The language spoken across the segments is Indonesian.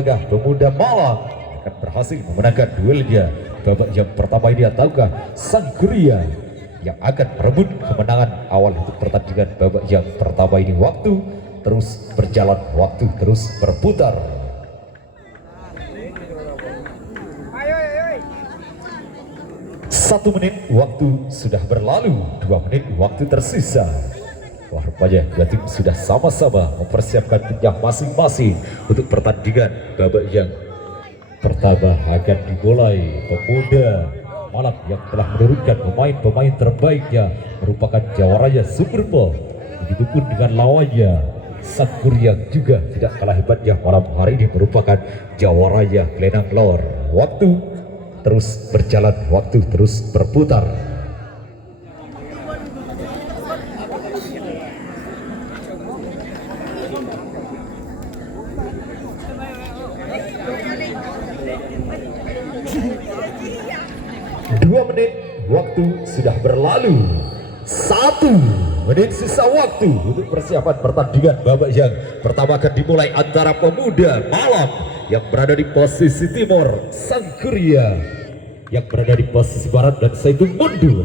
apakah pemuda malam akan berhasil memenangkan duelnya babak yang pertama ini, ataukah Sang Kuria yang akan merebut kemenangan awal untuk pertandingan babak yang pertama ini? Waktu terus berjalan, waktu terus berputar. Satu menit waktu sudah berlalu, 2 menit waktu tersisa. Wah, rupanya dua tim sudah sama-sama mempersiapkan timnya masing-masing untuk pertandingan babak yang pertama akan dimulai. Pemuda malam yang telah menurunkan pemain-pemain terbaiknya merupakan jawaranya Super Bowl. Begitupun dengan lawannya Sang Kuria juga tidak kalah hebatnya malam hari ini, merupakan jawaranya Glenang Lor. Waktu terus berjalan, waktu terus berputar. Dua menit waktu sudah berlalu. 1 menit sisa waktu untuk persiapan pertandingan babak yang pertama akan dimulai antara pemuda malam yang berada di posisi timur, Sang Kuria yang berada di posisi barat, dan saya itu mundur.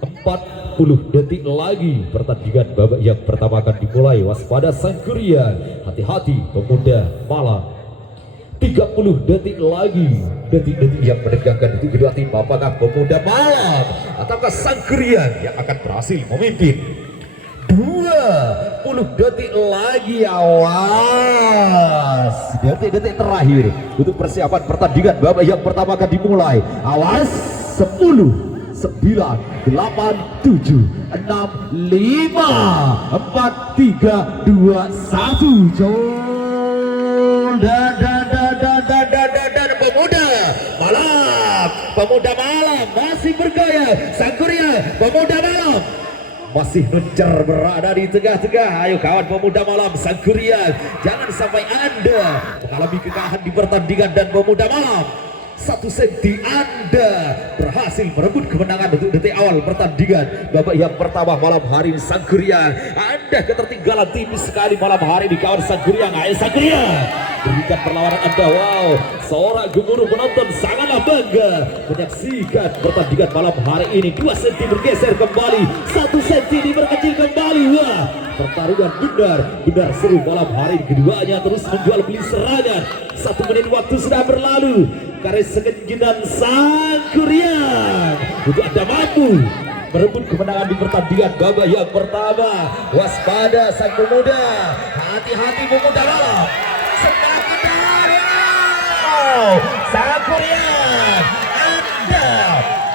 40 detik lagi pertandingan babak yang pertama akan dimulai. Waspada Sang Kuria, hati-hati pemuda malam. 30 detik lagi, detik-detik yang menegangkan itu kedua tim. Apakah pemuda malam ataukah Sang Kuria yang akan berhasil memimpin? 20 detik lagi, awas, detik-detik terakhir untuk persiapan pertandingan babak yang pertama akan dimulai. Awas, 10 9 8 7 6 5 4 3 2 1. Jol dan pemuda malam masih bergaya. Sang Kuria, pemuda malam masih nuncer berada di tengah-tengah. Ayo kawan pemuda malam, Sang Kuria, jangan sampai Anda mengalami kekalahan di pertandingan. Dan pemuda malam, 1 senti Anda berhasil merebut kemenangan untuk detik awal pertandingan babak yang pertama malam hari ini. Sang Kuria, Anda ketertinggalan tipis sekali malam hari ini kawan Sang Kuria. Ayo Sang Kuria, berikan perlawanan Anda. Wow, seorang gemuruh penonton sangatlah bangga menyaksikan pertandingan malam hari ini. 2 senti bergeser kembali, 1 senti diperkecil kembali. Wah, pertarungan benar seru malam hari ini. Keduanya terus menjual beli serangan. 1 menit waktu sudah berlalu. Garis sekejdian Sang Kuria untuk Anda mampu merebut kemenangan di pertandingan babak yang pertama. Waspada Sang pemuda, hati-hati pemuda malam. Sang Kuria, Anda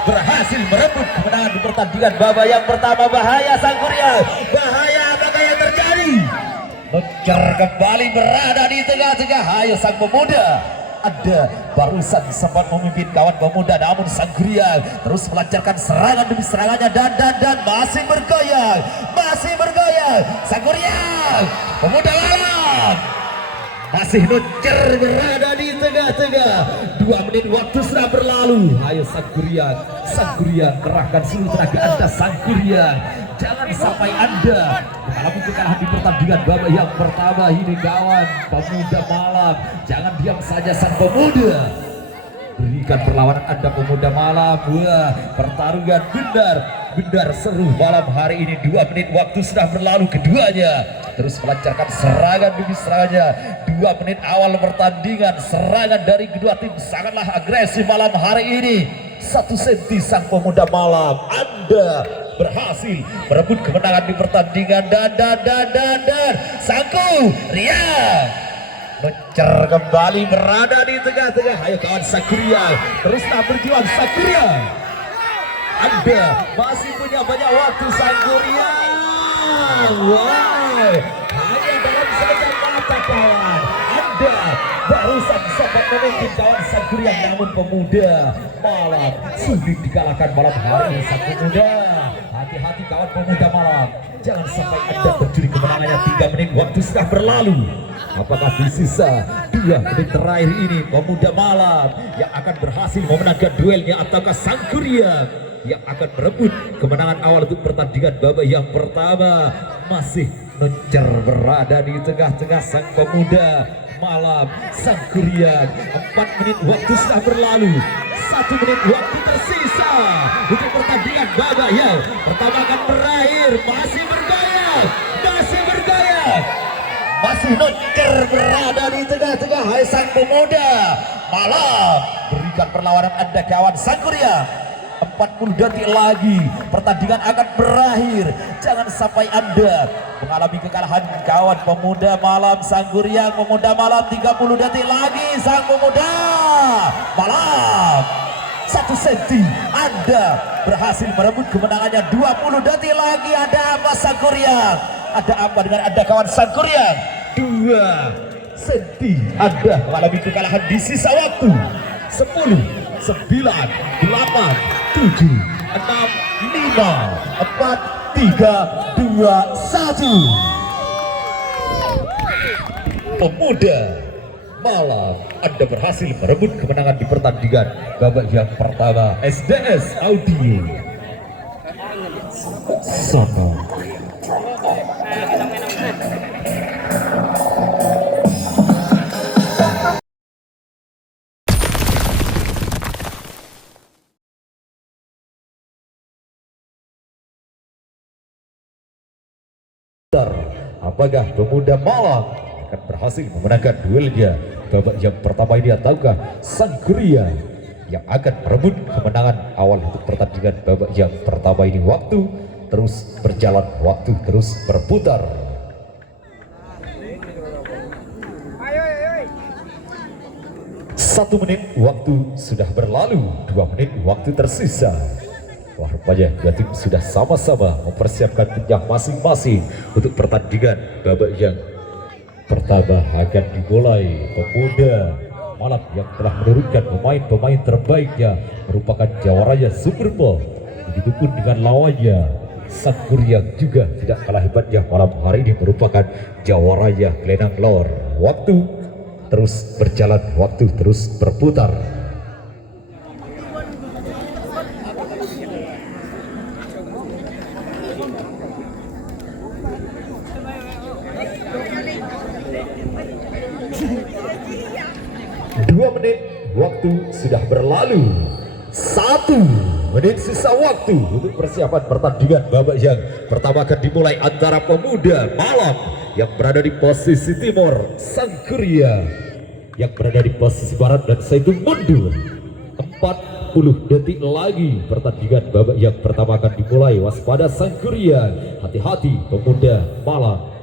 berhasil merebut kemenangan di pertandingan babak yang pertama. Bahaya Sang Kuria, bahaya, apakah yang terjadi? Mencar kembali berada di tengah-tengah. Ayo Sang pemuda, Anda barusan sempat memimpin kawan pemuda, namun Sang Kuria terus melancarkan serangan demi serangannya dan masih bergoyang. Sang Kuria, pemuda malam masih nuncer berada di tengah-tengah. 2 menit waktu sudah berlalu. Ayo Sang Kuria, kerahkan seluruh tenaga Anda. Sang Kuria, jangan sampai Anda mengalami kekalahan di pertandingan babak yang pertama ini kawan pemuda malam. Jangan diam saja Sang pemuda, berikan perlawanan Anda pemuda malam. Wah, pertarungan benar seru malam hari ini. 2 menit waktu sudah berlalu. Keduanya terus melancarkan serangan demi serangannya. 2 menit awal pertandingan, serangan dari kedua tim sangatlah agresif malam hari ini. 1 senti Sang pemuda malam, Anda berhasil merebut kemenangan di pertandingan. Dan Sang Kuria mencar kembali berada di tengah-tengah. Ayo kawan Sang Kuria, teruslah berjuang Sang Kuria. Anda masih punya banyak waktu Sang Kuria. Wow, hanya dalam sekejap mata kawan, Anda barusan sempat memimpin kawan Sang Kuria, namun pemuda malam sulit dikalahkan malam hari ini. Sang pemuda, hati-hati kawan pemuda malam, jangan sampai Anda mencuri kemenangannya. 3 menit waktu sudah berlalu. Apakah di sisa 2 menit terakhir ini pemuda malam yang akan berhasil memenangkan duelnya, ataukah Sang Kuria yang akan merebut kemenangan awal untuk pertandingan babak yang pertama? Masih nuncer berada di tengah-tengah Sang pemuda, malam Sang Kuryang. 4 menit waktu sudah berlalu, 1 menit waktu tersisa untuk pertandingan babak yang pertama akan berakhir. Masih bergoyang, masih bergoyang, masih noncer berada di tengah-tengah. Hai sang pemuda malam, berikan perlawanan Anda kawan Sang Kuryang. 40 detik lagi pertandingan akan berakhir. Jangan sampai Anda mengalami kekalahan kawan pemuda malam Sang Kuryang. Pemuda malam 30 detik lagi. Sang pemuda malam 1 senti Anda berhasil merebut kemenangannya. 20 detik lagi. Ada apa Sang Kuryang? Ada apa dengan Anda kawan Sang Kuryang? 2 senti Anda mengalami kekalahan di sisa waktu. 10, 9, 8, 7, 6, 5, 4, 3, 2, 1. Pemuda malam, Anda berhasil merebut kemenangan di pertandingan babak yang pertama. SDS Audio sama. Apakah pemuda malam akan berhasil memenangkan duelnya babak yang pertama ini, ataukah Sang Kuryang yang akan merebut kemenangan awal untuk pertandingan babak yang pertama ini? Waktu terus berjalan, waktu terus berputar. Satu menit waktu sudah berlalu, 2 menit waktu tersisa. Wah, rupanya dua tim sudah sama-sama mempersiapkan timnya masing-masing untuk pertandingan babak yang pertama akan dimulai. Pemuda malam yang telah menurunkan pemain-pemain terbaiknya merupakan jawaranya Superbo. Begitupun dengan lawannya Sang Kuryang juga tidak kalah hebatnya malam hari ini, merupakan jawaranya Glenang Lor. Waktu terus berjalan, waktu terus berputar. 2 menit waktu sudah berlalu, 1 menit sisa waktu untuk persiapan pertandingan babak yang pertama akan dimulai antara pemuda malam yang berada di posisi timur, Sang Kuryang yang berada di posisi barat, dan saya itu mundur. 40 detik lagi pertandingan babak yang pertama akan dimulai. Waspada Sang Kuryang, hati-hati pemuda malam.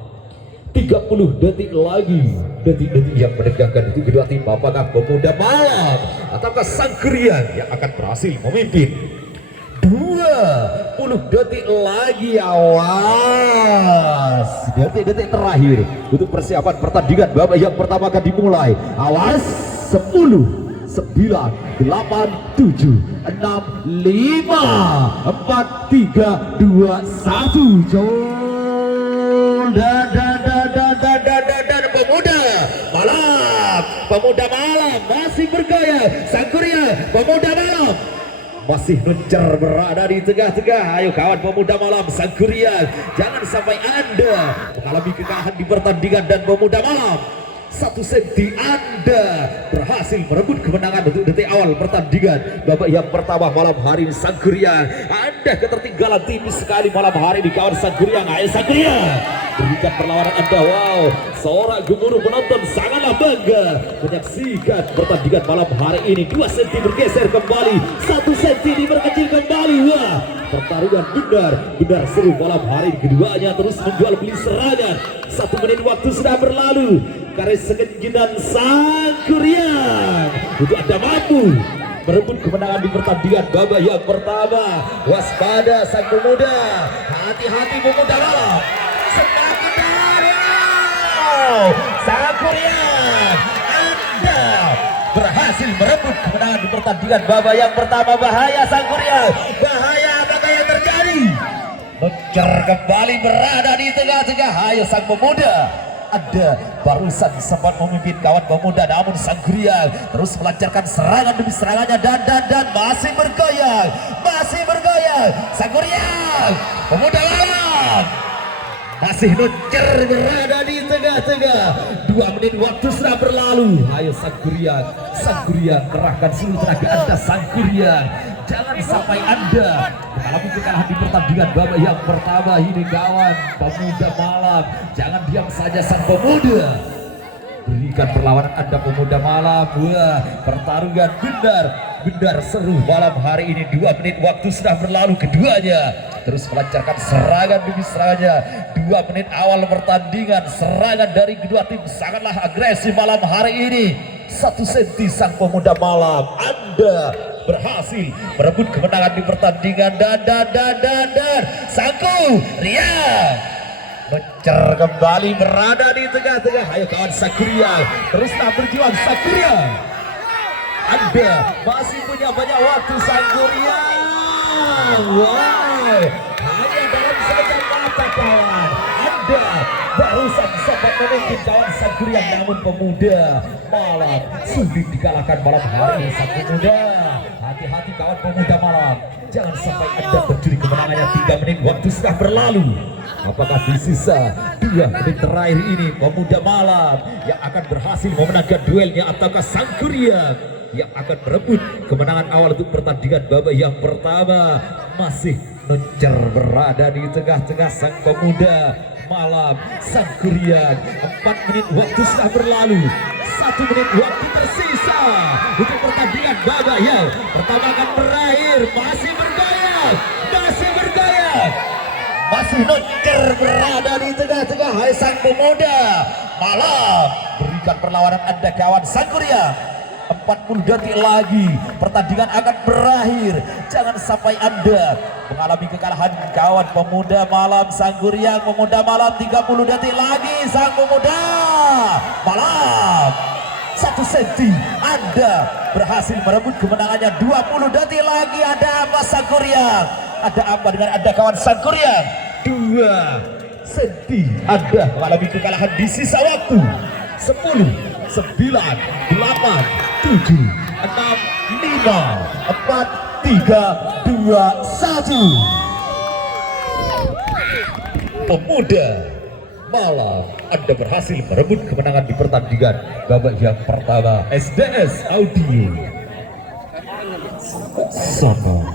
30 detik lagi, detik-detik yang menegangkan itu kedua tim. Apakah pemuda malam ataukah Sang Kuryang yang akan berhasil memimpin? 20 detik lagi, awas, detik-detik terakhir untuk persiapan pertandingan babak yang pertama akan dimulai. Awas, 10, 9, 8, 7, 6, 5, 4, 3, 2, 1. Pemuda malam masih bergaya. Sang Kuryang, pemuda malam masih nuncer berada di tengah-tengah. Ayo kawan pemuda malam, Sang Kuryang, jangan sampai Anda mengalami kekalahan di pertandingan. Dan pemuda malam, 1 senti Anda berhasil merebut kemenangan untuk detik awal pertandingan babak yang pertama malam hari ini. Sang Kuryang, Anda ketertinggalan tipis sekali malam hari ini kawan Sang Kuryang. Ayo Sang Kuryang, berikan perlawanan Anda. Wow, seorang gemuruh penonton sangatlah bangga menyaksikan pertandingan malam hari ini. 2 senti bergeser kembali, 1 senti diperkecil kembali. Wah, pertarungan benar seru malam hari ini. Keduanya terus menjual beli serangan. 1 menit waktu sudah berlalu. Garis sekejinan Sang Kuryang untuk Anda mampu merebut kemenangan di pertandingan babak yang pertama. Waspada Sang pemuda, hati-hati pemuda malam. Semakin wow, Sang Kuryang, Anda berhasil merebut kemenangan di pertandingan babak yang pertama. Bahaya Sang Kuryang, bahaya, apakah yang terjadi? Mencer kembali berada di tengah-tengah. Ayo Sang pemuda, Anda barusan sempat memimpin kawan pemuda, namun Sang Kuryang terus melancarkan serangan demi serangannya dan masih bergoyang Sang Kuryang, pemuda malam masih masih Nocer berada di tengah-tengah. 2 menit waktu sudah berlalu. Ayo Sang Kuryang kerahkan seluruh tenaga Anda Sang Kuryang. Jangan sampai Anda mengalami kekalahan di pertandingan babak yang pertama ini kawan. Pemuda Malam, jangan diam saja Sang Pemuda. Berikan perlawanan Anda Pemuda Malam. Wah, pertarungan benar seru malam hari ini. 2 menit waktu sudah berlalu, keduanya terus melancarkan serangan demi serangannya. 2 menit awal pertandingan, serangan dari kedua tim sangatlah agresif malam hari ini. 1 senti Sang Pemuda Malam, Anda berhasil merebut kemenangan di pertandingan. Dan Sang Kuryang Nocer kembali berada di tengah-tengah. Ayo kawan Sang Kuryang, teruslah berjuang Sang Kuryang. Anda masih punya banyak waktu Sang Kuryang. Wow, hanya dalam sekejap mata kawan. Anda barusan sempat memimpin kawan Sang Kuryang, namun Pemuda Malam sulit dikalahkan malam hari ini. Sang Pemuda, hati-hati kawan Pemuda Malam, jangan sampai Anda mencuri kemenangannya. 3 menit waktu sudah berlalu. Apakah di sisa 2 menit terakhir ini Pemuda Malam yang akan berhasil memenangkan duelnya, ataukah Sang Kuryang yang akan merebut kemenangan awal untuk pertandingan babak yang pertama? Masih Nocer berada di tengah-tengah Sang Pemuda Malam, Sang Kuryang. 4 menit waktu sudah berlalu, 1 menit waktu tersisa untuk pertandingan babak yang pertama akan berakhir. Masih bergoyang, masih Nocer berada di tengah-tengah. Hai Sang Pemuda Malam, berikan perlawanan Anda kawan Sang Kuryang. 40 detik lagi pertandingan akan berakhir. Jangan sampai Anda mengalami kekalahan kawan Pemuda Malam. Sang Kuryang, Pemuda Malam, 30 detik lagi. Sang Pemuda Malam 1 senti, Anda berhasil merebut kemenangannya. 20 detik lagi. Ada apa Sang Kuryang? Ada apa dengan Anda kawan Sang Kuryang? 2 senti, Anda mengalami kekalahan di sisa waktu. 10, 9, 8, 7, 6, 5, 4, 3, 2, 1. Pemuda Malam, Anda berhasil merebut kemenangan di pertandingan babak yang pertama. SDS Audio Sono.